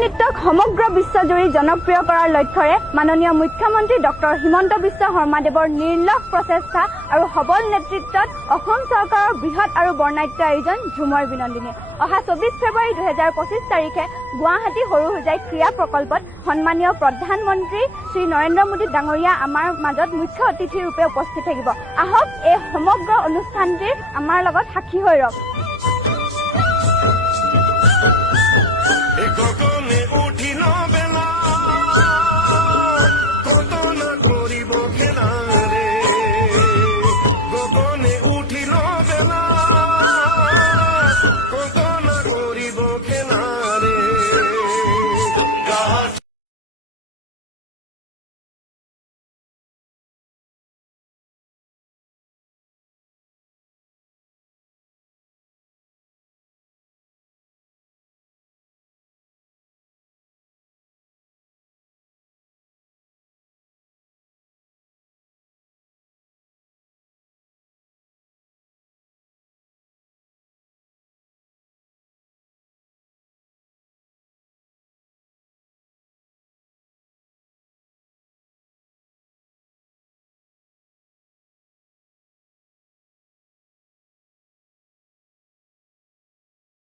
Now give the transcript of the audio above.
নৃত্যক সমগ্ৰ বিশ্বজুৰি জনপ্ৰিয় কৰাৰ লক্ষ্যৰে মাননীয় মুখ্যমন্ত্ৰী ডক্টৰ হিমন্ত বিশ্ব শৰ্মাদেৱৰ নিৰ্লভ প্ৰচেষ্টা আৰু সবল নেতৃত্বত অসম চৰকাৰৰ বৃহৎ আৰু বৰ্ণাঢ্য আয়োজন ঝুমৰ বিনন্দিনী অহা 24 ফেব্ৰুৱাৰী 2025 তাৰিখে গুৱাহাটী সৰুসজাই ক্ৰীড়া প্ৰকল্পত সন্মানীয় প্ৰধানমন্ত্ৰী শ্ৰী নৰেন্দ্ৰ মোদী ডাঙৰীয়া আমাৰ মাজত মুখ্য অতিথি ৰূপে উপস্থিত থাকিব। আহক এই সমগ্ৰ অনুষ্ঠানটিৰ আমাৰ লগত সাক্ষী হৈ ৰওক। গগনে উঠিল বেলা কত না কৰিব খেলা ৰে গগনে উঠিল বেলা কত না কৰিব খেলা ৰে গাছ